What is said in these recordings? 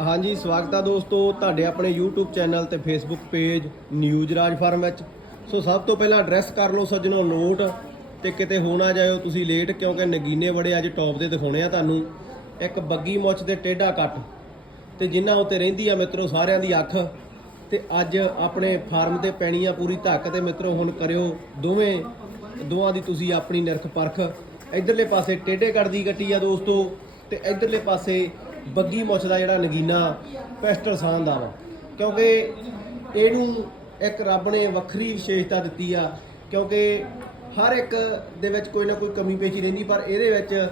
ਹਾਂਜੀ, ਸਵਾਗਤ ਆ ਦੋਸਤੋ ਤੁਹਾਡੇ ਆਪਣੇ YouTube ਚੈਨਲ ਤੇ Facebook page news Raj farm ਵਿੱਚ। ਸੋ ਸਭ ਤੋਂ ਪਹਿਲਾਂ ਐਡਰੈਸ ਕਰ ਲਓ ਸੱਜਣੋ ਨੋਟ ਤੇ ਕਿਤੇ ਹੋ ਨਾ ਜਾਇਓ, ਤੁਸੀਂ ਲੇਟ ਕਿਉਂਕਿ ਨਗੀਨੇ ਬੜੇ ਅੱਜ ਟੌਪ ਦੇ ਦਿਖਾਉਣੇ ਆ ਤੁਹਾਨੂੰ। ਇੱਕ ਬੱਗੀ ਮੁੱਛ ਤੇ ਟੇਢਾ ਕੱਟ ਤੇ ਜਿਨ੍ਹਾਂ ਉੱਤੇ ਰਹਿੰਦੀ ਆ ਮਿੱਤਰੋ ਸਾਰਿਆਂ ਦੀ ਅੱਖ। ਤੇ ਅੱਜ ਆਪਣੇ ਫਾਰਮ ਤੇ ਪੈਣੀ ਆ ਪੂਰੀ ਧੱਕ ਤੇ ਮਿੱਤਰੋ ਹੁਣ ਕਰਿਓ ਦੋਵੇਂ, ਦੋਵਾਂ ਦੀ ਤੁਸੀਂ ਆਪਣੀ ਨਿਰਖ ਪਰਖ। ਇਧਰਲੇ ਪਾਸੇ ਟੇਢੇ ਕੱਟ ਦੀ ਕੱਟੀ ਆ ਦੋਸਤੋ ਤੇ ਇਧਰਲੇ ਪਾਸੇ ਬੱਗੀ ਮੁੱਛ ਦਾ ਜਿਹੜਾ ਨਗੀਨਾ ਪੈਸਟਲ ਸਾਨ ਦਾ ਵਾ। ਕਿਉਂਕਿ ਇਹਨੂੰ ਇੱਕ ਰੱਬ ਨੇ ਵੱਖਰੀ ਵਿਸ਼ੇਸ਼ਤਾ ਦਿੱਤੀ ਆ। ਕਿਉਂਕਿ ਹਰ ਇੱਕ ਦੇ ਵਿੱਚ ਕੋਈ ਨਾ ਕੋਈ ਕਮੀ ਪੇਸ਼ੀ ਰਹਿੰਦੀ, ਪਰ ਇਹਦੇ ਵਿੱਚ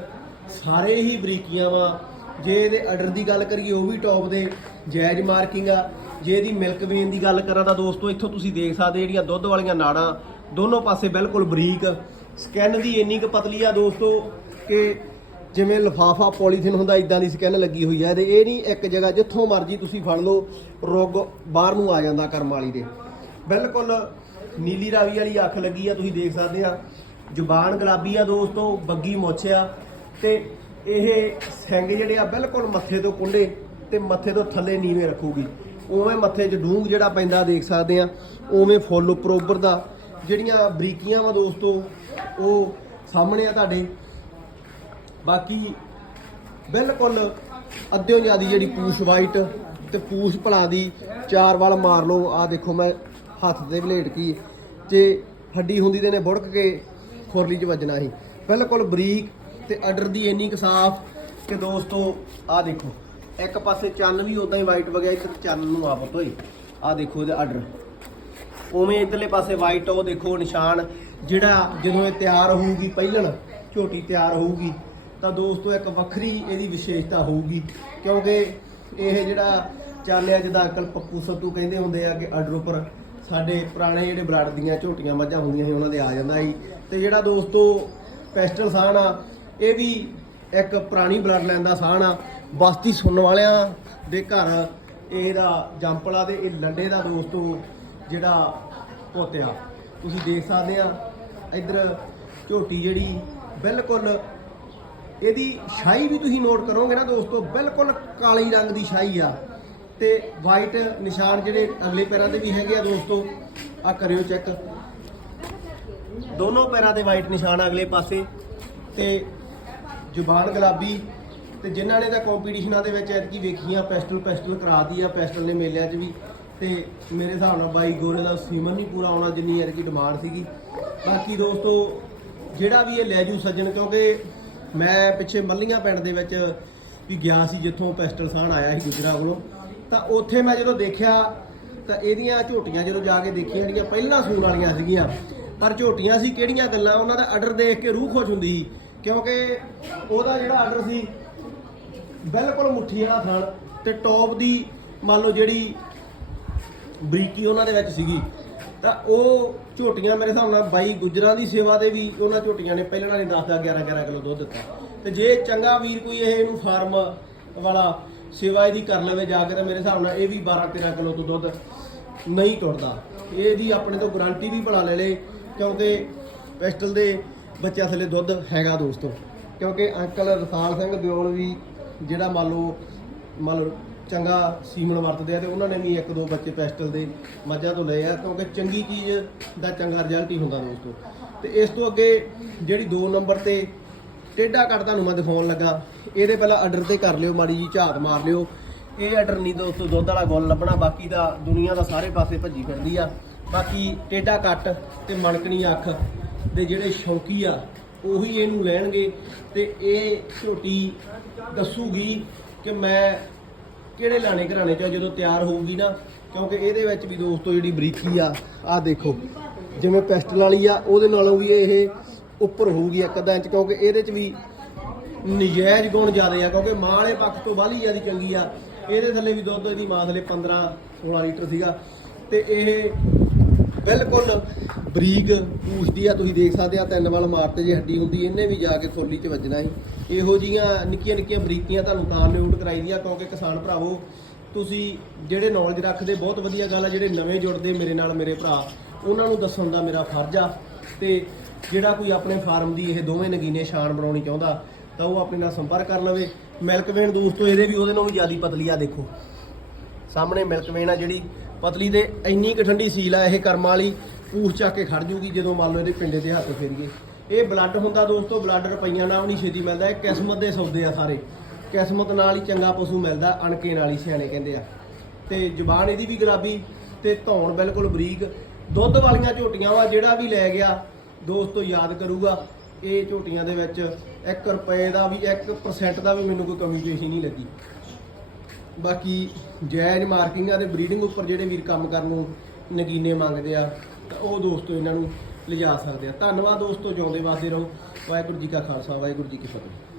ਸਾਰੇ ਹੀ ਬਰੀਕੀਆਂ ਵਾ। ਜੇ ਇਹਦੇ ਆਰਡਰ ਦੀ ਗੱਲ ਕਰੀਏ, ਉਹ ਵੀ ਟੌਪ ਦੇ। ਜਾਇਜ਼ ਮਾਰਕਿੰਗ ਆ। ਜੇ ਇਹਦੀ ਮਿਲਕ ਵੇਨ ਦੀ ਗੱਲ ਕਰਾਂ ਤਾਂ ਦੋਸਤੋ, ਇੱਥੋਂ ਤੁਸੀਂ ਦੇਖ ਸਕਦੇ ਜਿਹੜੀਆਂ ਦੁੱਧ ਵਾਲੀਆਂ ਨਾੜਾਂ, ਦੋਨੋਂ ਪਾਸੇ ਬਿਲਕੁਲ ਬਰੀਕ। ਸਕਿਨ ਦੀ ਇੰਨੀ ਕੁ ਪਤਲੀ ਆ ਦੋਸਤੋ, ਕਿ ਜਿਵੇਂ ਲਫਾਫਾ ਪੋਲੀਥੀਨ ਹੁੰਦਾ ਇਦਾਂ ਦੀ ਸਕਿਨ ਲੱਗੀ ਹੋਈ ਹੈ ਤੇ ਇਹ ਨਹੀਂ ਇੱਕ ਜਗ੍ਹਾ ਜਿੱਥੋਂ ਮਰਜ਼ੀ ਤੁਸੀਂ ਫੜ ਲਓ, ਰੋਗ ਬਾਹਰ ਨੂੰ ਆ ਜਾਂਦਾ ਕਰਮ ਵਾਲੀ ਦੇ। ਬਿਲਕੁਲ ਨੀਲੀ ਰਾਵੀ ਵਾਲੀ ਅੱਖ ਲੱਗੀ ਆ, ਤੁਸੀਂ ਦੇਖ ਸਕਦੇ ਆ। ਜ਼ੁਬਾਨ ਗੁਲਾਬੀ ਆ ਦੋਸਤੋ, ਬੱਗੀ ਮੁੱਛ ਆ ਤੇ ਇਹ ਸਿੰਗ ਜਿਹੜੇ ਆ ਬਿਲਕੁਲ ਮੱਥੇ ਤੋਂ ਕੁੰਡੇ ਤੇ ਮੱਥੇ ਤੋਂ ਥੱਲੇ ਨੀਵੇਂ ਰੱਖੂਗੀ। ਉਵੇਂ ਮੱਥੇ 'ਚ ਡੂੰਗ ਜਿਹੜਾ ਪੈਂਦਾ, ਦੇਖ ਸਕਦੇ ਆ, ਉਵੇਂ ਫੁੱਲ ਉੱਪਰ ਉੱਪਰ ਦਾ। ਜਿਹੜੀਆਂ ਬਰੀਕੀਆਂ ਵਾ ਦੋਸਤੋ, ਉਹ ਸਾਹਮਣੇ ਆ ਤੁਹਾਡੇ। ਬਾਕੀ ਬਿਲਕੁਲ ਅੱਧਿਓਂ ਜ਼ਿਆਦੀ ਜਿਹੜੀ ਪੂਛ ਵਾਈਟ ਤੇ ਪੂਛ ਭਲਾ ਦੀ ਚਾਰ ਵਾਲ ਮਾਰ ਲਓ। ਆ ਦੇਖੋ ਮੈਂ ਹੱਥ ਦੇ ਬਲੇਡ ਕੀ। ਜੇ ਹੱਡੀ ਹੁੰਦੀ ਤੇ ਨੇ ਬੁੜਕ ਕੇ ਖੁਰਲੀ 'ਚ ਵੱਜਣਾ ਸੀ। ਬਿਲਕੁਲ ਬਰੀਕ ਤੇ ਅਡਰ ਦੀ ਇੰਨੀ ਕੁ ਸਾਫ਼ ਕਿ ਦੋਸਤੋ ਆ ਦੇਖੋ, ਇੱਕ ਪਾਸੇ ਚੰਨ ਵੀ ਉਦਾਂ ਹੀ ਵਾਈਟ ਵਗਿਆ, ਇੱਕ ਚੰਨ ਨੂੰ ਆਪਤ ਹੋਈ ਆ ਦੇਖੋ ਇਹਦਾ ਆਰਡਰ ਉਵੇਂ ਇਧਰਲੇ ਪਾਸੇ ਵਾਈਟ ਉਹ ਦੇਖੋ ਨਿਸ਼ਾਨ ਜਿਹੜਾ ਜਦੋਂ ਇਹ ਤਿਆਰ ਹੋਊਗੀ, ਪਹਿਲਣ ਝੋਟੀ ਤਿਆਰ ਹੋਊਗੀ ਤਾਂ ਦੋਸਤੋ, ਇੱਕ ਵੱਖਰੀ ਇਹਦੀ ਵਿਸ਼ੇਸ਼ਤਾ ਹੋਊਗੀ, ਕਿਉਂਕਿ ਇਹ ਜਿਹੜਾ ਚਾਲਿਆ ਜਿੱਦਾਂ ਅੰਕਲ ਪੱਪੂ ਸੱਤੂ ਕਹਿੰਦੇ ਹੁੰਦੇ ਆ ਕਿ ਆਰਡਰ ਉੱਪਰ ਸਾਡੇ ਪੁਰਾਣੇ ਜਿਹੜੇ ਬਲੱਡ ਦੀਆਂ ਝੋਟੀਆਂ ਮੱਝਾਂ ਹੁੰਦੀਆਂ ਸੀ, ਉਹਨਾਂ ਦੇ ਆ ਜਾਂਦਾ ਸੀ। ਤੇ ਜਿਹੜਾ ਦੋਸਤੋ, ਪੈਸਟਲ ਸਾਹਣ ਆ, ਇਹ ਵੀ ਇੱਕ ਪੁਰਾਣੀ ਬਲੱਡ ਲਾਈਨ ਦਾ ਸਾਹਣ ਆ। ਬਸਤੀ ਸੁਣਨ ਵਾਲਿਆਂ ਦੇ ਘਰ ਇਹਦਾ ਜੰਪਲਾ ਦੇ ਇਹ ਲੰਡੇ ਦਾ ਦੋਸਤੋ ਜਿਹੜਾ ਪੋਤਿਆ ਤੁਸੀਂ ਦੇਖ ਸਕਦੇ ਆ, ਇੱਧਰ ਝੋਟੀ ਜਿਹੜੀ ਬਿਲਕੁਲ ਇਹਦੀ ਸ਼ਾਈ ਵੀ ਤੁਸੀਂ ਨੋਟ ਕਰੋਗੇ ਨਾ ਦੋਸਤੋ, ਬਿਲਕੁਲ ਕਾਲੀ ਰੰਗ ਦੀ ਸ਼ਾਈ ਆ। ਤੇ ਵਾਈਟ ਨਿਸ਼ਾਨ ਜਿਹੜੇ ਅਗਲੇ ਪੈਰਾਂ ਤੇ ਵੀ ਹੈਗੇ ਆ ਦੋਸਤੋ ਆ ਕਰਿਓ ਚੈੱਕ ਦੋਨੋਂ ਪੈਰਾਂ ਤੇ ਵਾਈਟ ਨਿਸ਼ਾਨ ਅਗਲੇ ਪਾਸੇ। ਤੇ ਜ਼ੁਬਾਨ ਗੁਲਾਬੀ, ਤੇ ਜਿਨ੍ਹਾਂ ਨੇ ਤਾਂ ਕੰਪੀਟੀਸ਼ਨਾਂ ਦੇ ਵਿੱਚ ਐਤਕੀ ਵੇਖੀਆਂ ਪੈਸਟਲ ਪੈਸਟਲ ਕਰਾਤੀ ਆ ਪੈਸਟਲ ਨੇ ਮੇਲਿਆਂ 'ਚ ਵੀ। ਤੇ ਮੇਰੇ ਹਿਸਾਬ ਨਾਲ ਬਾਈ ਗੋਰੇ ਦਾ ਸੀਮਨ ਨਹੀਂ ਪੂਰਾ ਆਉਣਾ ਜਿੰਨੀ ਐਤਕੀ ਡਿਮਾਂਡ ਸੀਗੀ। ਬਾਕੀ ਦੋਸਤੋ, ਜਿਹੜਾ ਵੀ ਇਹ ਲੈ ਜੂ ਸੱਜਣ, ਕਿਉਂਕਿ ਮੈਂ ਪਿੱਛੇ ਮੱਲੀਆਂ ਪਿੰਡ ਦੇ ਵਿੱਚ ਵੀ ਗਿਆ ਸੀ, ਜਿੱਥੋਂ ਪੈਸਟਲ ਸਾਨ ਆਇਆ ਸੀ ਗੁਜਰਾ ਕੋਲੋਂ। ਤਾਂ ਉੱਥੇ ਮੈਂ ਜਦੋਂ ਦੇਖਿਆ, ਤਾਂ ਇਹਦੀਆਂ ਝੋਟੀਆਂ ਜਦੋਂ ਜਾ ਕੇ ਦੇਖੀਆਂ, ਜਿਹੜੀਆਂ ਪਹਿਲਾਂ ਸੂਣ ਵਾਲੀਆਂ ਸੀਗੀਆਂ, ਪਰ ਝੋਟੀਆਂ ਸੀ ਕਿਹੜੀਆਂ ਗੱਲਾਂ, ਉਹਨਾਂ ਦਾ ਆਰਡਰ ਦੇਖ ਕੇ ਰੂਹ ਖੁਸ਼ ਹੁੰਦੀ ਸੀ, ਕਿਉਂਕਿ ਉਹਦਾ ਜਿਹੜਾ ਆਰਡਰ ਸੀ, ਬਿਲਕੁਲ ਮੁੱਠੀ ਵਾਲਾ ਥਣ ਤੇ ਟੌਪ ਦੀ ਮੰਨ ਲਓ ਜਿਹੜੀ ਬਰੀਕੀ ਉਹਨਾਂ ਦੇ ਵਿੱਚ ਸੀਗੀ ਤਾਂ ਉਹ ਝੋਟੀਆਂ ਮੇਰੇ ਹਿਸਾਬ ਨਾਲ ਬਾਈ ਗੁਜਰਾਂ ਦੀ ਸੇਵਾ ਦੇ ਵੀ ਉਹਨਾਂ ਝੋਟੀਆਂ ਨੇ ਪਹਿਲਾਂ ਨੇ 10 10 11 11 ਕਿਲੋ ਦੁੱਧ ਦਿੱਤਾ। ਤੇ ਜੇ ਚੰਗਾ ਵੀਰ ਕੋਈ ਇਹ ਇਹਨੂੰ ਫਾਰਮ ਵਾਲਾ ਸੇਵਾ ਇਹਦੀ ਕਰ ਲਵੇ ਜਾ ਕੇ ਤਾਂ ਮੇਰੇ ਹਿਸਾਬ ਨਾਲ ਇਹ ਵੀ 12 13 ਕਿਲੋ ਤੋਂ ਦੁੱਧ ਨਹੀਂ ਟੁੱਟਦਾ ਇਹਦੀ ਆਪਣੇ ਤੋਂ ਗਾਰੰਟੀ ਵੀ ਬਣਾ ਲੈ ਲੇ, ਕਿਉਂਕਿ ਪਿਸਟਲ ਦੇ ਬੱਚਿਆਂ ਥੱਲੇ ਦੁੱਧ ਹੈਗਾ ਦੋਸਤੋ। ਕਿਉਂਕਿ ਅੰਕਲ ਰਸਾਲ ਸਿੰਘ ਦਿਓਲ ਵੀ ਜਿਹੜਾ ਮੰਨ ਲਓ ਮੰਨ ਲਓ ਚੰਗਾ ਸੀਮਨ ਵਰਤਦੇ ਆ ਤੇ ਉਹਨਾਂ ਨੇ ਵੀ ਇੱਕ ਦੋ ਬੱਚੇ ਪੈਸਟਲ ਦੇ ਮੱਝਾਂ ਤੋਂ ਲਏ ਆ, ਕਿਉਂਕਿ ਚੰਗੀ ਚੀਜ਼ ਦਾ ਚੰਗਾ ਰਿਜ਼ਲਟ ਹੀ ਹੁੰਦਾ ਦੋਸਤੋ ਤੇ। ਇਸ ਤੋਂ ਅੱਗੇ ਜਿਹੜੀ 2 ਨੰਬਰ ਤੇ ਟੇਢਾ ਕੱਟ ਤੁਹਾਨੂੰ ਮੈਂ ਦਿਖਾਉਣ ਲੱਗਾ, ਇਹਦੇ ਪਹਿਲਾਂ ਆਰਡਰ ਤੇ ਕਰ ਲਿਓ, ਮਾੜੀ ਜੀ ਝਾਤ ਮਾਰ ਲਿਓ। ਇਹ ਆਰਡਰ ਨਹੀਂ ਦੋਸਤੋ ਦੁੱਧ ਵਾਲਾ ਗੁੱਲ ਲੱਭਣਾ, ਬਾਕੀ ਦਾ ਦੁਨੀਆ ਦਾ ਸਾਰੇ ਪਾਸੇ ਭੱਜੀ ਫਿਰਦੀ ਆ। ਬਾਕੀ ਟੇਢਾ ਕੱਟ ਤੇ ਮਣਕਣੀ ਅੱਖ ਦੇ ਜਿਹੜੇ ਸ਼ੌਕੀ ਆ, ਉਹੀ ਇਹਨੂੰ ਲੈਣਗੇ ਤੇ ਇਹ ਝੋਟੀ ਦੱਸੂਗੀ ਕਿ ਮੈਂ ਕਿਹੜੇ ਲਾਣੇ ਘਰਾਣੇ ਚੋਂ ਜਦੋਂ ਤਿਆਰ ਹੋਊਗੀ ਨਾ, ਕਿਉਂਕਿ ਇਹਦੇ ਵਿੱਚ ਵੀ ਦੋਸਤੋ ਜਿਹੜੀ ਬਰੀਕੀ ਆ, ਆਹ ਦੇਖੋ, ਜਿਵੇਂ ਪੈਸਟਲ ਵਾਲੀ ਆ, ਉਹਦੇ ਨਾਲੋਂ ਵੀ ਇਹ ਉੱਪਰ ਹੋਊਗੀ ਇੱਕ ਅੱਧਾ ਇੰਚ ਕਿਉਂਕਿ ਇਹਦੇ 'ਚ ਵੀ ਨਜਾਇਜ਼ ਗੁਣ ਜ਼ਿਆਦੇ ਆ, ਕਿਉਂਕਿ ਮਾਂ ਵਾਲੇ ਪੱਖ ਤੋਂ ਬਾਹਲੀ ਜ਼ਿਆਦਾ ਚੰਗੀ ਆ। ਇਹਦੇ ਥੱਲੇ ਵੀ ਦੁੱਧ ਇਹਦੀ ਮਾਂ ਥੱਲੇ 15 16 ਲੀਟਰ ਸੀਗਾ, ਤੇ ਇਹ ਬਿਲਕੁਲ ਬਰੀਕ ਪੂਛਦੀ ਆ, ਤੁਸੀਂ ਦੇਖ ਸਕਦੇ ਆ, ਤਿੰਨ ਵਾਲ ਮਾਰਤੇ ਜੇ ਹੱਡੀ ਹੁੰਦੀ, ਇਹਨੇ ਵੀ ਜਾ ਕੇ ਖੋਲੀ 'ਚ ਵੱਜਣਾ ਸੀ। ਇਹੋ ਜੀਆਂ ਨਿੱਕੀਆਂ ਨਿੱਕੀਆਂ ਬਰੀਕੀਆਂ ਤੁਹਾਨੂੰ ਤਾਂ ਮਿਊਟ ਕਰਾਈ ਦੀਆਂ, ਕਿਉਂਕਿ ਕਿਸਾਨ ਭਰਾਵੋ, ਤੁਸੀਂ ਜਿਹੜੇ ਨੌਲੇਜ ਰੱਖਦੇ, ਬਹੁਤ ਵਧੀਆ ਗੱਲ ਆ, ਜਿਹੜੇ ਨਵੇਂ ਜੁੜਦੇ ਮੇਰੇ ਨਾਲ ਮੇਰੇ ਭਰਾ, ਉਹਨਾਂ ਨੂੰ ਦੱਸਣ ਦਾ ਮੇਰਾ ਫਰਜ਼ ਆ। ਤੇ ਜਿਹੜਾ ਕੋਈ ਆਪਣੇ ਫਾਰਮ ਦੀ ਇਹ ਦੋਵੇਂ ਨਗੀਨੇ ਸ਼ਾਨ ਬਣਾਉਣੀ ਚਾਹੁੰਦਾ, ਤਾਂ ਉਹ ਆਪਣੇ ਨਾਲ ਸੰਪਰਕ ਕਰ ਲਵੇ। ਮਿਲਕਵੇਨ ਦੋਸਤੋ, ਇਹਦੇ ਵੀ ਉਹਦੇ ਨਾਲੋਂ ਵੀ ਜ਼ਿਆਦਾ ਪਤਲੀ ਆ, ਦੇਖੋ। ਸਾਹਮਣੇ ਮਿਲਕਵੇਨ ਆ ਜਿਹੜੀ ਪਤਲੀ ਦੇ ਇੰਨੀ ਕੁ ਠੰਡੀ ਸੀਲ ਆ, ਇਹ ਕਰਮਾਂ ਵਾਲੀ ਪੂਛ ਚੱਕ ਕੇ ਖੜ ਜੂਗੀ ਜਦੋਂ ਮੰਨ ਲਓ ਇਹਦੇ ਪਿੰਡੇ ਤੇ ਹੱਥ ਫੇਰੀਏ। ਇਹ ਬਲੱਡ ਹੁੰਦਾ ਦੋਸਤੋ ਬਲੱਡ ਰੁਪਈਆਂ ਨਾਲ ਵੀ ਨਹੀਂ ਛੇਤੀ ਮਿਲਦਾ, ਇਹ ਕਿਸਮਤ ਦੇ ਸੌਦੇ ਆ ਸਾਰੇ। ਕਿਸਮਤ ਨਾਲ ਹੀ ਚੰਗਾ ਪਸ਼ੂ ਮਿਲਦਾ ਅਣਕੇ ਨਾਲ ਹੀ ਸਿਆਣੇ ਕਹਿੰਦੇ ਆ। ਤੇ ਜ਼ਬਾਨ ਇਹਦੀ ਵੀ ਗੁਲਾਬੀ, ਤੇ ਧੌਣ ਬਿਲਕੁਲ ਬਰੀਕ। ਦੁੱਧ ਵਾਲੀਆਂ ਝੋਟੀਆਂ ਵਾ, ਜਿਹੜਾ ਵੀ ਲੈ ਗਿਆ, ਦੋਸਤੋ ਯਾਦ ਕਰੂਗਾ, ਇਹ ਝੋਟੀਆਂ ਦੇ ਵਿੱਚ 1 ਰੁਪਏ ਦਾ ਵੀ 1% ਦਾ ਵੀ ਮੈਨੂੰ ਕੋਈ ਕਮੀ ਪੇਸ਼ੀ ਨਹੀਂ ਲੱਗੀ। ਬਾਕੀ ਜਾਇਜ਼ ਮਾਰਕਿੰਗਾਂ ਤੇ ਬਰੀਡਿੰਗ ਉੱਪਰ ਜਿਹੜੇ ਵੀਰ ਕੰਮ ਕਰਨ ਨੂੰ ਨਗੀਨੇ ਮੰਗਦੇ ਆ, ਤਾਂ ਉਹ ਦੋਸਤੋ ਇਹਨਾਂ ਨੂੰ ਲਿਜਾ ਸਕਦੇ ਆ। ਧੰਨਵਾਦ ਦੋਸਤੋ, ਜਿਉਂਦੇ ਵਾਸਤੇ ਰਹੋ। ਵਾਹਿਗੁਰੂ ਜੀ ਕਾ ਖਾਲਸਾ, ਵਾਹਿਗੁਰੂ ਜੀ ਕੀ ਫਤਿਹ।